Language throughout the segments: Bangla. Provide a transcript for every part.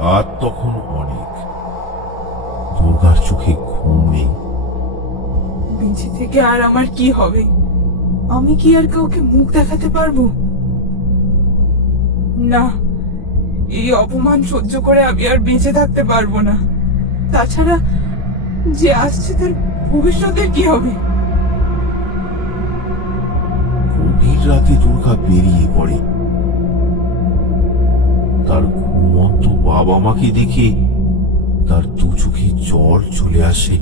রাত তখন অনেক। দুর্গার চোখে ঘুম নেই। বেঁচে থেকে আর আমার কি হবে? আমি কি আর কাউকে মুখ দেখাতে পারবো? না, এই অপমান সহ্য করে আমি আর বেঁচে থাকতে পারবো না। তাছাড়া যে আসছে তার ভবিষ্যতের কি হবে? গভীর রাতে দুর্গা বেরিয়ে পড়ে। তার ঘুমন্ত বাবা মাকে দেখে তার দু চোখে জল চলে আসে।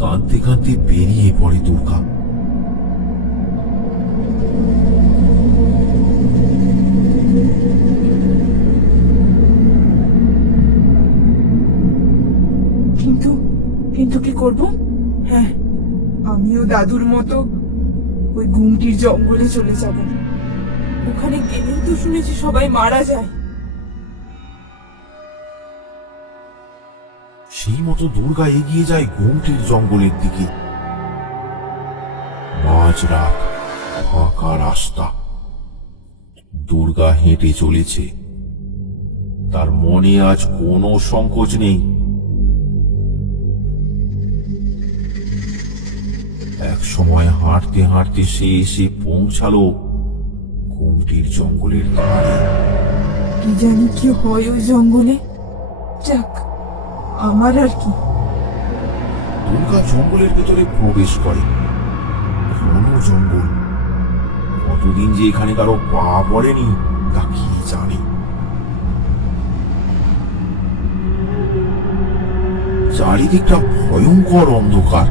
কাঁদতে কাঁদতে বেরিয়ে পড়ে দুর্গা। কিন্তু কিন্তু কি করব? হ্যাঁ, আমিও দাদুর মতো ওই গুমটির জঙ্গলে চলে যাব। ওখানে গেলেই তো শুনেছি সবাই মারা যায়। সেই মতো দুর্গা এগিয়ে যায় গুমটির জঙ্গলের দিকে। মাঝরাত, ফাঁকা রাস্তা। দুর্গা হেঁটে চলেছে। তার মনে আজ কোনো সংকোচ নেই। এক সময় হাঁটতে হাঁটতে সে এসে পৌঁছালো গুমটির জঙ্গলের ধারে। কি জানি কি হয় ওই জঙ্গলে। যাক, আমার আর কি। দুর্গা জঙ্গলের ভেতরে প্রবেশ করে। ঘন জঙ্গল। কতদিন যে এখানে কারো পা পড়েনি তা কি জানে। চারিদিকটা ভয়ঙ্কর অন্ধকার।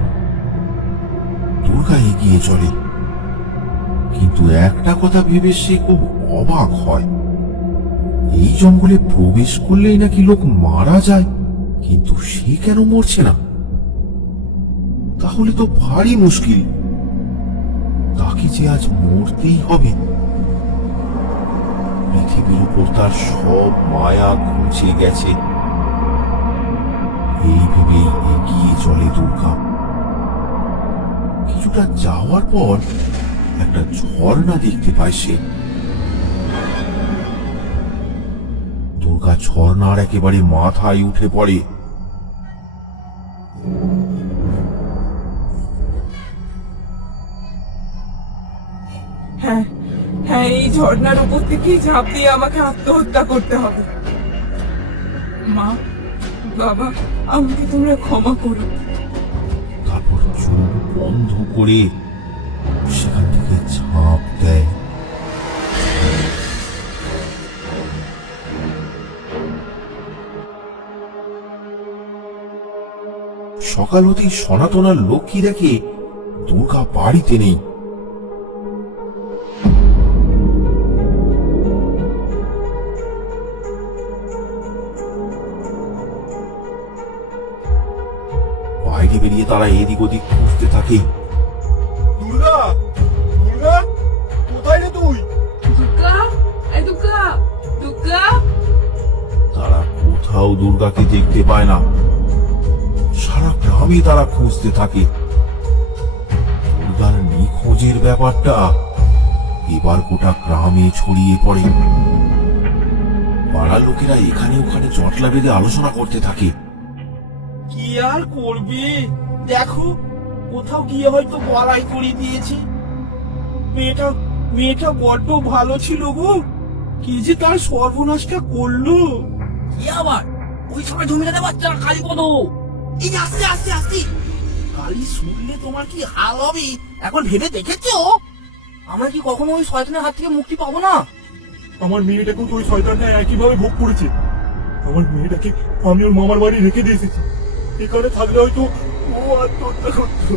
দুর্গা এগিয়ে চলে, কিন্তু একটা কথা ভেবে সে খুব অবাক হয়। এই জঙ্গলে প্রবেশ করলেই নাকি লোক মারা যায়, কিন্তু সে কেন মরছে না? তাহলে তো ভারী মুশকিল। তাকে যে আজ মরতেই হবে। পৃথিবীর উপর তার সব মায়া ঘুচে গেছে। এই ভেবেই এগিয়ে চলে দুর্গা। কিছুটা যাওয়ার পর একটা ঝর্ণা দেখতে পায় সে। দুর্গা ঝর্ণার একেবারে মাথায় উঠে পড়ে। হ্যাঁ হ্যাঁ, এই ঝর্ণার উপর থেকেই ঝাঁপ দিয়ে আমাকে আত্মহত্যা করতে হবে। মা, বাবা, আমাকে তোমরা ক্ষমা করো। তারপর চোখ বন্ধ করে সেখান থেকে ঝাঁপ দেয়। সকাল হতেই সনাতনার লক্ষ্মী দেখে দুর্গা বাড়িতে নেই। বাইরে বেরিয়ে তারা এদিক ওদিক খুঁজতে থাকে। দুর্গা, দুর্গা, কোথায় রে তুই? দুর্গা, এই দুর্গা, দুর্গা। তারা কোথাও দুর্গাকে দেখতে পায় না। সারা গ্রামে তারা খুঁজতে থাকে। দুর্গার নিখোঁজের ব্যাপারটা এবার গোটা গ্রামে ছড়িয়ে পড়ে। পাড়ার লোকেরা এখানে ওখানে জটলা বেঁধে আলোচনা করতে থাকে। কি আর করবে, দেখো কোথাও গিয়ে হয়তো বলাই করে দিয়েছে। মেয়েটা মেয়েটা বড্ড ভালো ছিল গো, কি যে তার সর্বনাশটা করলো। কি আবার ওই সময় জমিদারের বাচ্চা কালীপদ, এই যে আস্তে আস্তে আস্তে কালী শুনলে তোমার কি হাল হবে এখন ভেবে দেখেছো? আমরা কি কখনো ওই শয়তানের হাত থেকে মুক্তি পাবো না? আমার মেয়েটাকেও তো ওই শয়তানটা একইভাবে ভোগ করেছে। আমার মেয়েটাকে আমি ওর মামার বাড়ি রেখে দিয়ে এসেছি। এখানে থাকলে হয়তো ও আত্মহত্যা করতো।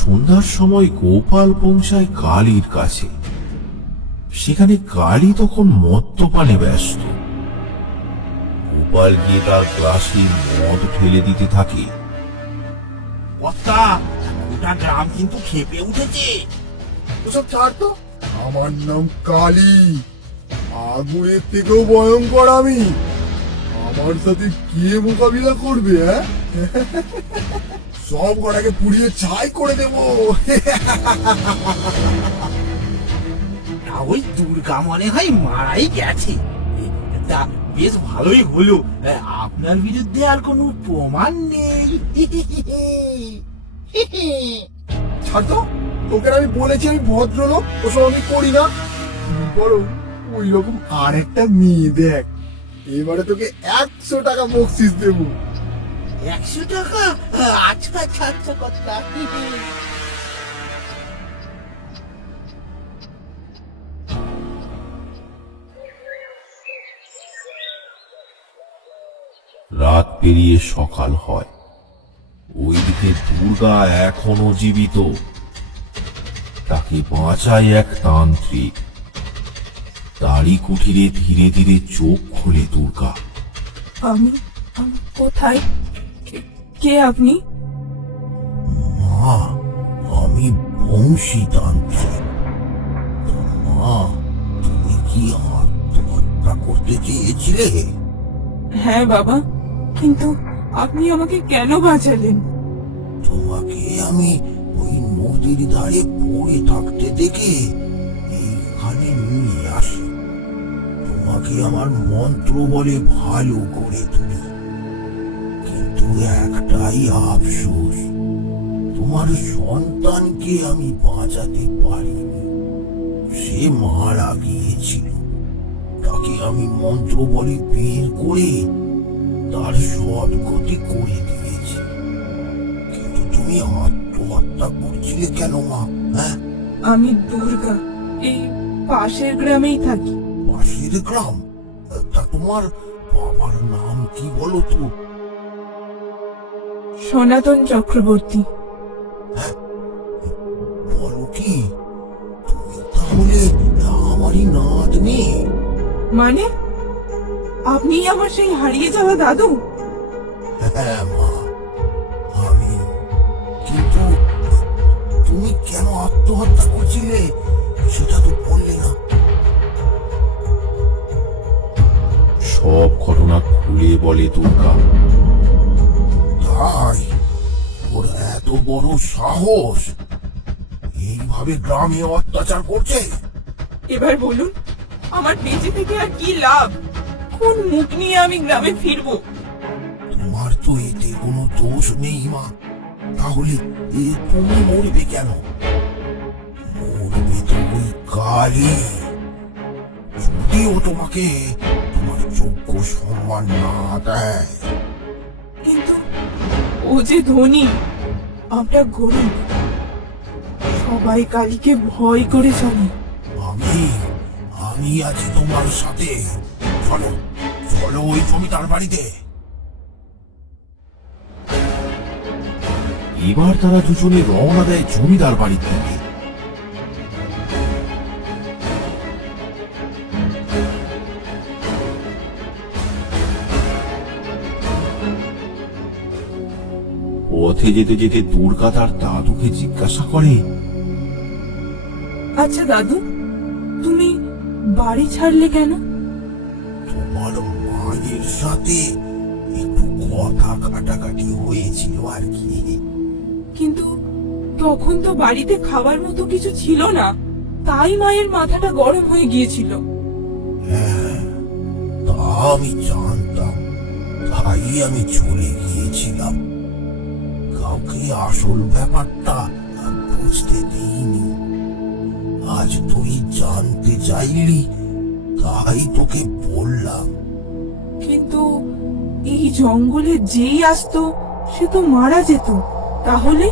সন্ধ্যার সময় গোপাল পৌঁছায় কালীর কাছে। সেখানে কালী তখন মদ্যপানে ব্যস্ত। গোপাল গিয়ে তার গ্লাসে মদ ঢেলে দিতে থাকে। কর্তা, গোটা গ্রাম কিন্তু খেপে উঠেছে। ওসব ছাড় তো। আমার নাম কালী, আগুনের থেকেও ভয়ঙ্কর আমি। আমার সাথে কে মোকাবিলা করবে? সব কটাকে পুড়িয়ে ছাই করে দেবো। তা ওই দুর্গা মনে হয় মারাই গেছে। তা বেশ ভালোই হলো, আপনার বিরুদ্ধে আর কোনো প্রমাণ নেই। ছাড় তো, তোকে আমি বলেছি আমি ভদ্রলোক, ওসব আমি করি না। বরং ওই রকম আরেকটা মেয়ে দেখ, এবারে তোকে 100 টাকা বকশিস দেবো। 100 টাকা? আচ্ছা আচ্ছা আচ্ছা কথা। রাত পেরিয়ে সকাল হয়। ওইদিকে দুর্গা এখনো জীবিত। তাকে বাঁচায় এক তান্ত্রিক। তারই কুঠিরে ধীরে ধীরে চোখ খুলে দুর্গা। আমি কোথায়? কে আপনি? মা, আমি বংশীতান্ত্রিক। মা, তুমি কি আত্মহত্যা করতে চেয়েছিলে? হ্যাঁ বাবা, কিন্তু আপনি আমাকে কেন বাঁচালেন? তোমাকে আমি ওই নদীর ধারে পড়ে থাকতে দেখে এইখানে নিয়ে আসি। তোমাকে আমার মন্ত্র বলে ভালো করে তুলি। কিন্তু একটাই আফসোস, তোমার সন্তানকে আমি বাঁচাতে পারিনি। সে মারা গিয়েছিল। তাকে আমি মন্ত্র বলে বের করে তার সদ্গতি করে দিয়েছি। কিন্তু তুমি আত্মহত্যা করছিলে কেন মা? হ্যাঁ, আমি দুর্গা, এই পাশের গ্রামেই থাকি। পাশের গ্রাম? তা তোমার বাবার নাম কি বলো তো? সনাতন চক্রবর্তী। বলো কি, তুমি তাহলে আমারই নাতনি? মানে আপনি আমার সেই হারিয়ে যাওয়া দাদু? হ্যাঁ মা, আমি। কিন্তু তুমি কেন আত্মহত্যা করছিলে সেটা তো বললে না। সব ঘটনা খুলে বলে দুর্গা। তাই ওর এত বড় সাহস, এইভাবে গ্রামে অত্যাচার করছে? এবার বলুন, আমার বেঁচে থেকে আর কি লাভ? কোন মুখ নিয়ে আমি গ্রামে ফিরবো? তোমার তো এতে কোনো দোষ নেই মা। তাহলে তুমি মরবে কেন? মরবে তো ওই কালী। যদি ও তোমাকে তোমার যোগ্য সম্মান না দেয়। কিন্তু ও যে ধনী, আমরা গরিব। সবাই কালীকে ভয় করে চলে। আমি আছি তোমার সাথে। চলো চলো ওই জমিদার বাড়িতে। এবার তারা দুজনে রওনা দেয় জমিদার বাড়ির দিকে। পথে যেতে যেতে দুর্গা তার দাদুকে জিজ্ঞাসা করে, আচ্ছা দাদু, তুমি বাড়ি ছাড়লে কেন? তোমার মায়ের সাথে একটু কথা কাটাকাটি হয়েছিল আর কি। কিন্তু তখন তো বাড়িতে খাবার মতো কিছু ছিল না, তাই মায়ের মাথাটা গরম হয়ে গিয়েছিল। হ্যাঁ, তা আমি জানতাম, তাই আমি চলে গিয়েছিলাম। কাউকে আসল ব্যাপারটা বুঝতে দিইনি। আজ তুই জানতে চাইলি, তাই তোকে বললাম। কিন্তু এই জঙ্গলে যেই আসতো সে তো মারা যেত, তাহলে?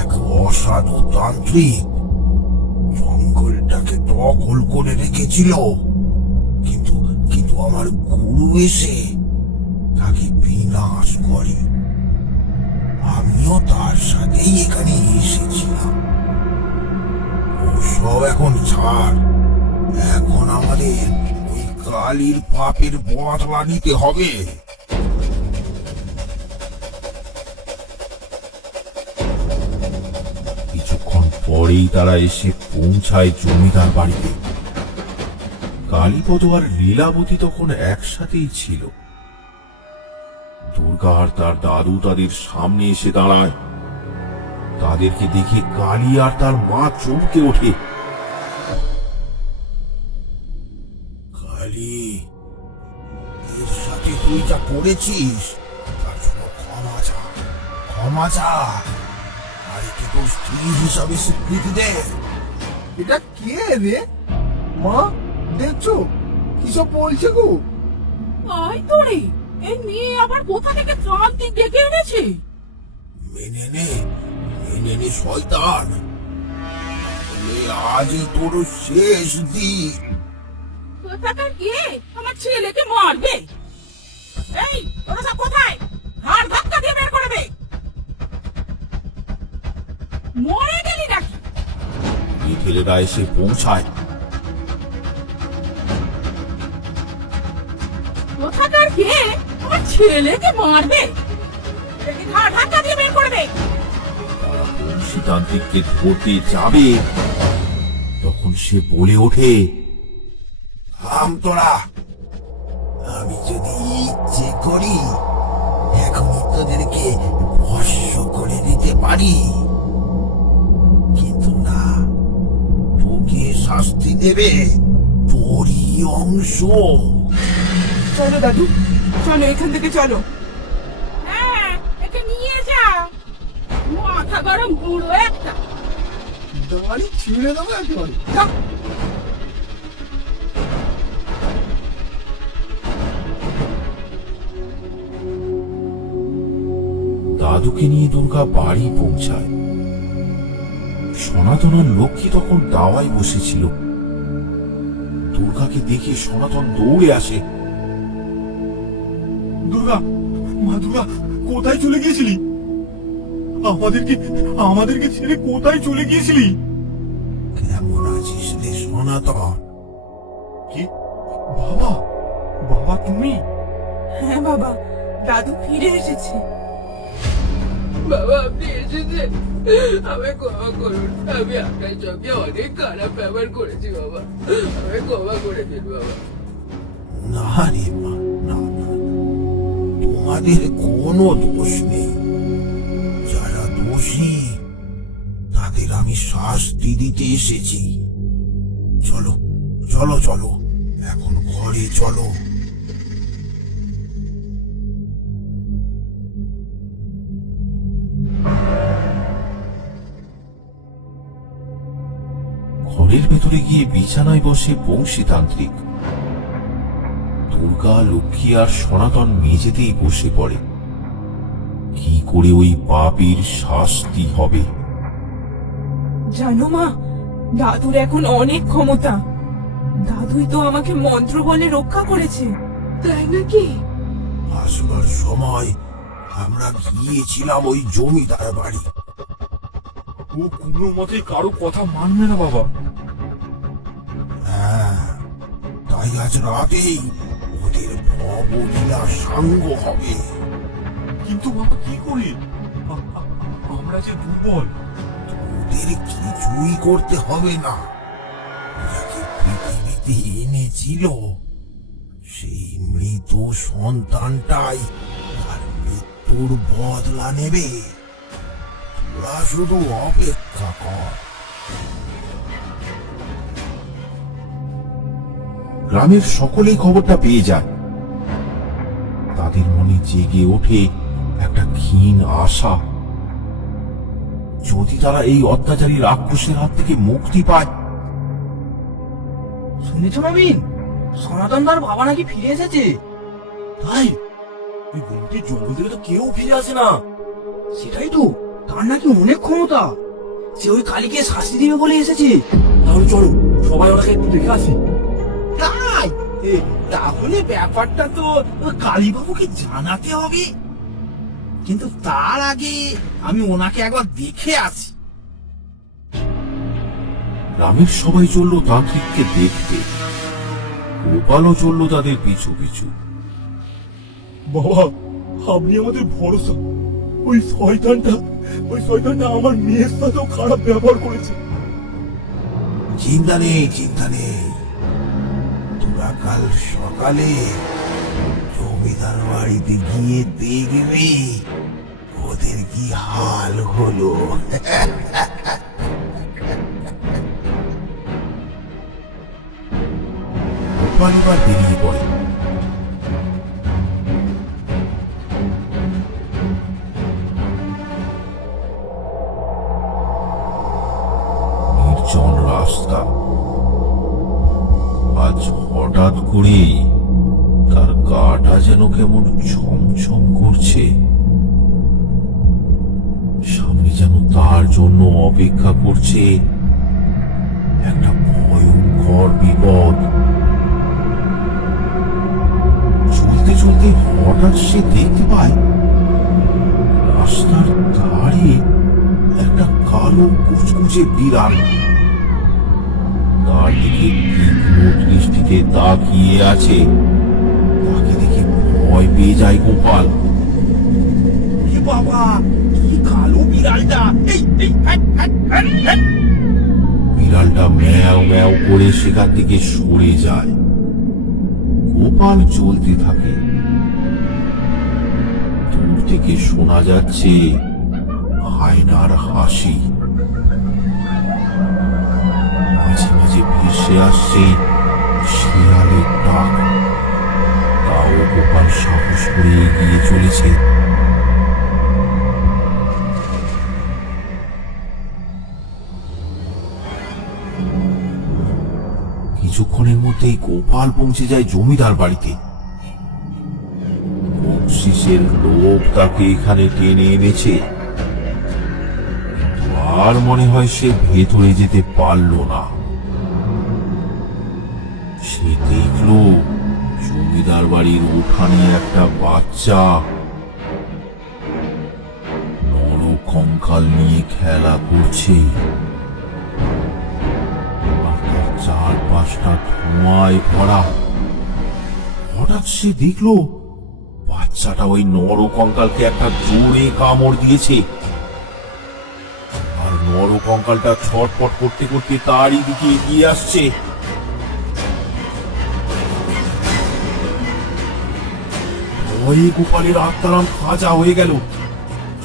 এক অসাধু তান্ত্রিক জঙ্গলটাকে দখল করে রেখেছিল। কিন্তু কিন্তু আমার গুরু এসে তাকে বিনাশ করে। আমিও তার সাথেই এখানে এসেছিলাম। ওসব এখন ছাড়। এখন আমাদের ওই কালীর পাপের বদলা নিতে হবে। কিছুক্ষণ পরেই তারা এসে পৌঁছায় জমিদার বাড়িতে। কালীপদ আর লীলাবতী তখন একসাথেই ছিল। দুর্গা আর তার দাদু তাদের সামনে এসে দাঁড়ায়। তাদেরকে দেখে কালী আর তার মা চমকে ওঠে। কালী, এর সাথে তুই যা করেছিস তার জন্য ক্ষমা চা, ক্ষমা চা। আর একে তোর স্ত্রী হিসাবে স্বীকৃতি দে। এটা কে রে? মা, দেখছো কিসব বলছে গো? আই তোরে, এই মেয়ে আবার কোথা থেকে তান্ত্রিক ডেকে এনেছে? মেনে নে, মেনে নে শয়তান, তাহলে আজই তোর শেষ দিন। কোথাকার কে আমার ছেলেকে মারবে? এই তোরা সব কোথায়? হাড় ধাক্কা দিয়ে বের করে দে। মরে গেলি নাকি? বিকেলেরা এসে পৌঁছায়। কোথাকার কে আমার ছেলেকে মারবে? একে হাড় ধাক্কা দিয়ে বের করে দে। তারা বংশীতান্ত্রিককে ধরতে যাবে, তখন সে বলে ওঠে, থাম তোরা, আমি যদি ইচ্ছে করি এখনই তোদেরকে ভস্ম করে দিতে পারি, কিন্তু না, তোকে শাস্তি দেবে তোরই অংশ। চলো দাদু, চলো এখান থেকে চলো। হ্যাঁ, একে নিয়ে যা। মাথা গরম বুড়ো একটা। দাঁড়ি ছিঁড়ে দেবো একেবারে। যা। দাদুকে নিয়ে দুর্গা বাড়ি পৌঁছায়। সনাতন আর লক্ষ্মী তখন দাওয়ায় বসেছিল। দুর্গাকে দেখে সনাতন দৌড়ে আসে। দুর্গা, মা দুর্গা, কোথায় চলে গিয়েছিলি? আমাদেরকে ছেড়ে কোথায় চলে গিয়েছিলি? কেমন আছিস রে সনাতন? কি বাবা, বাবা তুমি? হ্যাঁ বাবা, দাদু ফিরে এসেছে। বাবা, আপনি এসেছেন, আমায় ক্ষমা করুন। আমি আপনার সঙ্গে অনেক খারাপ ব্যবহার করেছি বাবা, আমায় ক্ষমা করে দিন বাবা। না রে মা, না না, তোমাদের কোনো দোষ নেই। যারা দোষী তাদের আমি শাস্তি দিতে এসেছি। চলো চলো চলো, এখন ঘরে চলো। ঘরের ভেতরে গিয়ে বিছানায় বসে বংশীতান্ত্রিক। দুর্গা, লক্ষ্মী আর সনাতন মেঝেতেই বসে পড়ে। কি করে ওই পাপীর শাস্তি হবে? জানো মা, দাদুর এখন অনেক ক্ষমতা। দাদুই তো আমাকে মন্ত্র বলে রক্ষা করেছে, তাই নাকি? আসবার সময় আমরা গিয়েছিলাম ওই জমিদার বাড়ি। ও কোনো মতে কারো কথা মানবে না বাবা। হ্যাঁ, তাই আজ রাতেই ওদের ভবলীলা সাঙ্গ হবে। কিন্তু বাবা কি করে? আমরা যে দুর্বল। ওদের কিছুই করতে হবে না। যাকে পৃথিবীতে এনেছিল সেই মৃত সন্তানটাই তার মৃত্যুর বদলা নেবে। তোরা শুধু অপেক্ষা কর। গ্রামের সকলেই খবরটা পেয়ে যায়। তাদের মনে জেগে ওঠে একটা ক্ষীণ আশা। যদি তারা এই অত্যাচারী রাক্ষসের হাত থেকে মুক্তি পায়। শুনেছ নবীন, সনাতন তার বাবা নাকি ফিরে এসেছে। তাই ওই গুমটির জঙ্গল থেকে তো কেউ ফিরে আসে না। সেটাই তো, তার নাকি অনেক ক্ষমতা। সে ওই কালীকে শাস্তি দিবে বলে এসেছে। তাহলে চলো সবাই ওনাকে একটু দেখে আসি। তাই তাহলে ব্যাপারটা তো কালীবাবুকে জানাতে হবে, কিন্তু তার আগে আমি ওনাকে একবার দেখে আসি। গ্রামের সবাই চলল তান্ত্রিককে দেখতে। গোপালও চলল তাদের পিছু পিছু। বাবা, আপনি আমাদের ভরসা। ওই শয়তানটা আমার মেয়ের সাথেও খারাপ ব্যবহার করেছে। চিন্তা নেই, চিন্তা নেই, তোরা কাল সকালে জমিদার বাড়িতে গিয়ে দেখবে ওদের কি হাল হলো। গোপাল এবার বেরিয়ে পড়ে। নির্জন রাস্তা। আজ হঠাৎ করে তার গাটা যেন কেমন ছমছম করছে। সামনে যেন তার জন্য অপেক্ষা করছে একটা ভয়ঙ্কর বিপদ। চলতে চলতে হঠাৎ সে দেখতে পায় রাস্তার ধারে একটা কালো কুচকুচে বিড়াল তার দিকে তীক্ষ্ণ দৃষ্টিতে তাকিয়ে আছে। তাকে দেখে ভয় পেয়ে যায় গোপাল। এ বাবা, কি কালো বিড়ালটা! বিড়ালটা ম্যাও ম্যাও করে সেখান থেকে সরে যায়। গোপাল চলতে থাকে। দূর থেকে শোনা যাচ্ছে হায়নার হাসি। মাঝে মাঝে ভেসে আসছে শিয়ালের ডাক। তাও গোপাল সাহস করে এগিয়ে চলেছে। কিছুক্ষণের মধ্যেই গোপাল পৌঁছে যায় জমিদার বাড়িতে। বকশিসের লোক তাকে এখানে টেনে এনেছে, কিন্তু আর মনে হয় সে ভেতরে যেতে পারল না। সে দেখল জমিদার বাড়ির উঠানে একটা বাচ্চা নরকঙ্কাল নিয়ে খেলা করছে। চারপাশটা ধোঁয়ায় ভরা। হঠাৎ সে দেখলো বাচ্চাটা ওই নরকঙ্কালকে একটা জোরে কামড় দিয়েছে, আর নরকঙ্কালটা ছটফট করতে করতে তারই দিকে এগিয়ে আসছে। ভয়ে গোপালের আত্মারাম খাজা হয়ে গেল।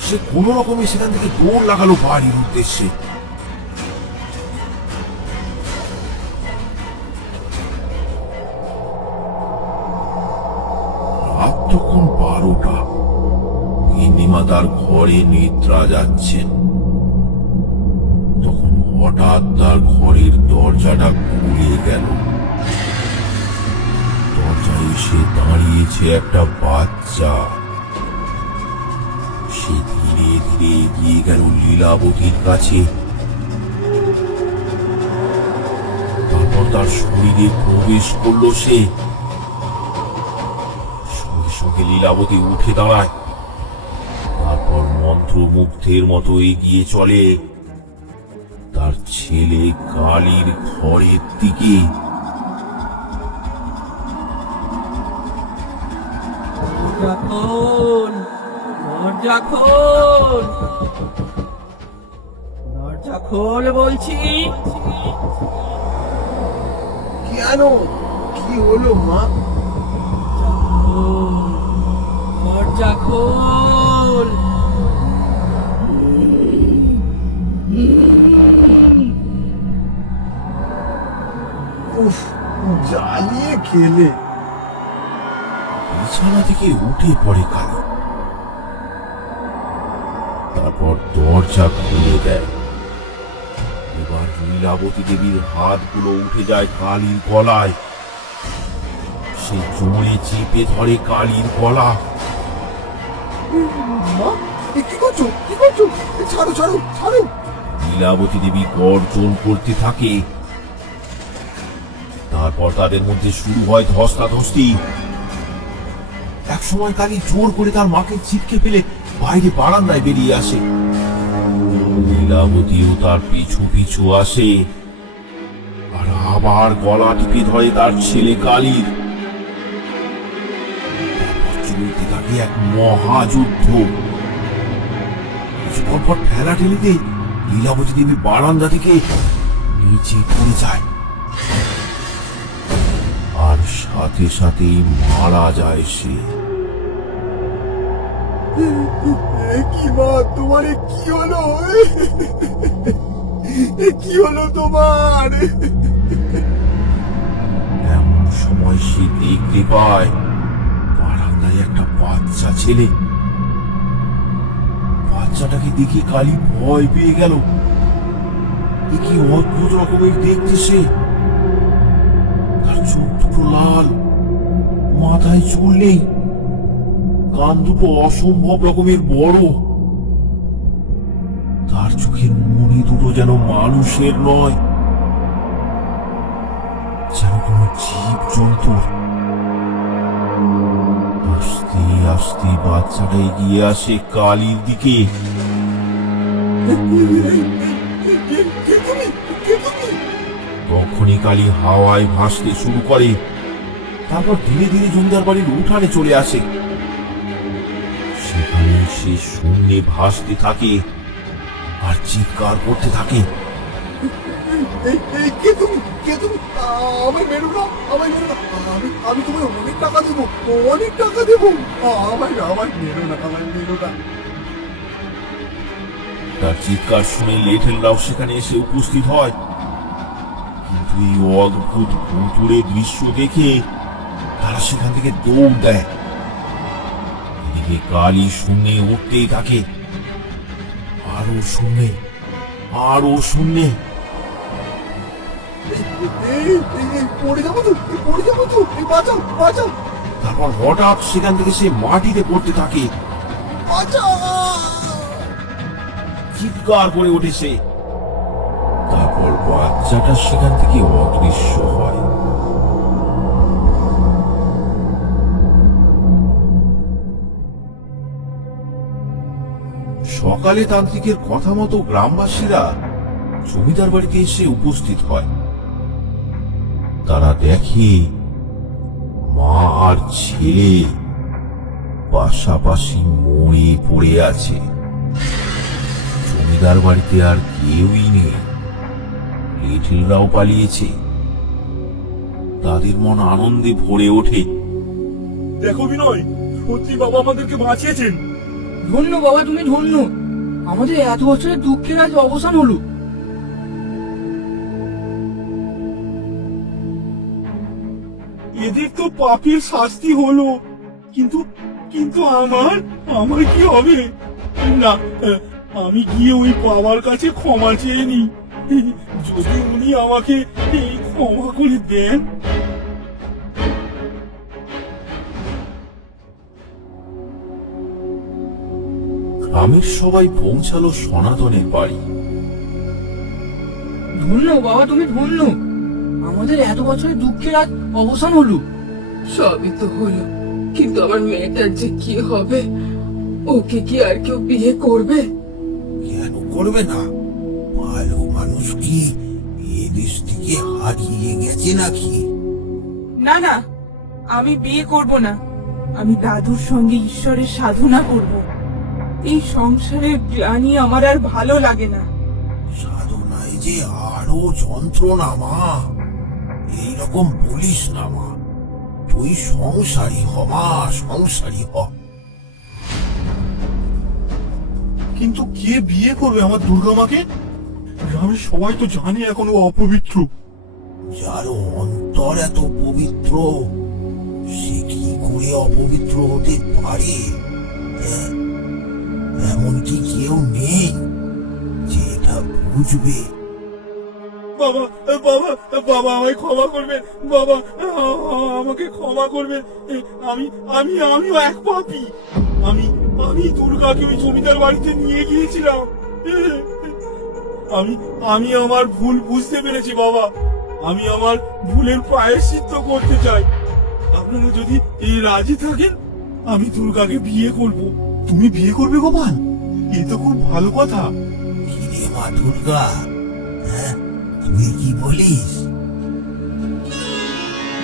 সে কোনো রকমে সেখান থেকে দৌড় লাগালো বাড়ির উদ্দেশ্যে। তখন 12টা। গিন্নিমা তার ঘরে নিদ্রা যাচ্ছেন। তখন হঠাৎ তার ঘরের দরজাটা খুলে গেল। দরজায় এসে দাঁড়িয়েছে একটা বাচ্চা। সে ধীরে ধীরে এগিয়ে গেল লীলাবতীর কাছে। তারপর তার শরীরে প্রবেশ করলো সে। সঙ্গে লীলাবতী উঠে দাঁড়ায়। তারপর মন্ত্রমুগ্ধের মতো এগিয়ে চলে তার ছেলে কালীর ঘরের দিকে। দরজা খোল, দরজা খোল বলছি। কেন, কি হলো মা? দরজা খোল। উফ, জ্বালিয়ে খেলে। বিছানা থেকে উঠে পড়ে কালী। তারপর দরজা খুলে দেয়। এবার লীলাবতী দেবীর হাতগুলো উঠে যায় কালীর গলায়। সে জোরে চেপে ধরে কালীর গলা। মা, কি করছো, কি করছো? ছাড়ো ছাড়ো ছাড়ো। লীলাবতী দেবী গর্জন করতে থাকে। তারপর তাদের মধ্যে শুরু হয় ধস্তাধস্তি। এক সময় কালী জোর করে তার মাকে ছিটকে ফেলে বাইরে বারান্দায় বেরিয়ে আসে। লীলাবতীও তার পিছু পিছু আসে, আর আবার গলা টিপে ধরে তার ছেলে কালীর। চলতে থাকে এক মহাযুদ্ধ। কিছুক্ষণ পর ঠেলা ঠেলিতে লীলাবতী দেবী বারান্দা থেকে নিচে পড়ে যায়, আর সাথে সাথেই মারা যায় সে। কি মা, তোমার এ কি হলো? এ কি হলো তোমার? এমন সময় সে দেখতে পায় বারান্দায় একটা বাচ্চা ছেলে। বাচ্চাটাকে দেখে কালী ভয় পেয়ে গেল। এ কি অদ্ভুত রকমের দেখতে সে! তার চোখ দুটো লাল, মাথায় চুল নেই, কান দুটো অসম্ভব রকমের বড়। তার চোখের মনি দুটো যেন মানুষের নয়, যেন কোন জীব জন্তুর। আস্তে আস্তে বাচ্চাটা এগিয়ে আসে কালীর দিকে। তখনই কালী হাওয়ায় ভাসতে শুরু করে, তারপর ধীরে ধীরে জমিদার বাড়ির উঠানে চলে আসে। সেখানে সে শূন্যে ভাসতে থাকে আর চিৎকার করতে থাকে। কে তুমি? কে তুমি? আমায় মেরো না, আমায় মেরো না। আমি তোমায় অনেক টাকা দেবো, অনেক টাকা দেবো। আমায় মেরো না, আমায় মেরো না। তার চিৎকার শুনে লেঠেলরাও সেখানে এসে উপস্থিত হয়। কিন্তু এই অদ্ভুত ভুতুড়ে দৃশ্য দেখে তারা সেখান থেকে দৌড় দেয়। এদিকে কালী শূন্যে উঠতেই থাকে, আরো শূন্যে, আরো শূন্যে। পড়ে যাবো তো, পড়ে যাবো তো, বাঁচাও, বাঁচাও, তারপর হঠাৎ সেখান থেকে সে মাটিতে পড়তে থাকে। বাঁচাও। চিৎকার করে ওঠে সে। তারপর বাচ্চাটা সেখান থেকে অদৃশ্য হয়। সকালে তান্ত্রিকের কথা মতো গ্রামবাসীরা জমিদার বাড়িতে এসে উপস্থিত হয়। তারা দেখে মা আর ছেলে পাশাপাশি মরে পড়ে আছে। জমিদার বাড়িতে আর কেউই নেই, লিটলরাও পালিয়েছে। তাদের মন আনন্দে ভরে ওঠে। দেখো বিনয়, সত্যি বাবা আমাদেরকে বাঁচিয়েছেন। ধন্য বাবা, তুমি ধন্য। আমাদের এত বছরের দুঃখের আজ অবসান হলো। এদের তো পাপের শাস্তি হলো, কিন্তু কিন্তু আমার কি হবে? না, আমি গিয়ে ওই বাবার কাছে ক্ষমা চেয়ে নি। যদি উনি আমাকে এই ক্ষমা করে দেন। গ্রামের সবাই পৌঁছালো সনাতনের বাড়ি। ধন্য বাবা, তুমি ধন্য। আমাদের এত বছরের দুঃখের আজ অবসান হলো। সবই তো হলো, কিন্তু আমার মেয়েটার যে কি হবে? ওকে কি আর কেউ বিয়ে করবে? কেন করবে না? ভালো মানুষ কি এ দেশ থেকে হারিয়ে গেছে নাকি? না না, আমি বিয়ে করব না। আমি দাদুর সঙ্গে ঈশ্বরের সাধনা করব। এই সংসারের গ্লানি আমার আর ভালো লাগে না। সাধনায় যে আরো যন্ত্রণা মা, এইরকম বলিস না মা। তুই সংসারী হ মা, সংসারী হ। কিন্তু কে বিয়ে করবে আমার দুর্গা মাকে? গ্রামের সবাই তো জানে এখন ও অপবিত্র। যার অন্তর এত পবিত্র, সে কি করে অপবিত্র হতে পারে? হ্যাঁ, এমনকি কেউ নেই যে এটা বুঝবে। বাবা, বাবা, বাবা আমায় ক্ষমা করবেন। বাবা, আমাকে ক্ষমা করবেন। আমি আমি আমিও এক পাপী। আমি দুর্গাকে ওই জমিদার বাড়িতে নিয়ে গিয়েছিলাম। আমি আমার ভুল বুঝতে পেরেছি বাবা। আমি আমার ভুলের প্রায়শ্চিত্ত করতে চাই। আপনারা যদি এই রাজি থাকেন, আমি দুর্গাকে বিয়ে করব। তুমি বিয়ে করবে গোপাল? এ তো খুব ভালো কথা। কিরে মা দুর্গা, হ্যাঁ তুই কি বলিস?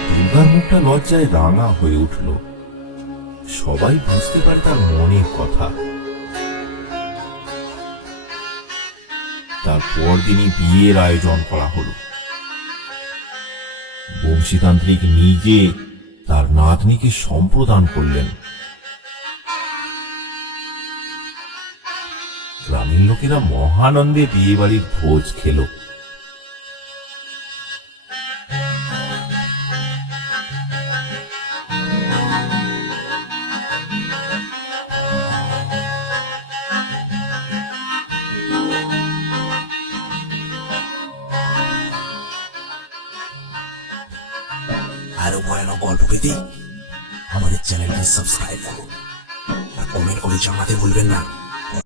দুর্গার মুখটা লজ্জায় রাঙা হয়ে উঠল। সবাই বুঝতে পারে তার মনের কথা। তার পরদিনই বিয়ের আয়োজন করা হলো। বংশীতান্ত্রিক নিজে তার নাতনিকে সম্প্রদান করলেন। গ্রামের লোকেরা মহানন্দে বিয়ে বাড়ির ভোজ খেলো। আরো ভয়ানক গল্প পেতে আমাদের চ্যানেলটি সাবস্ক্রাইব করুন আর কমেন্ট করে জানাতে ভুলবেন না।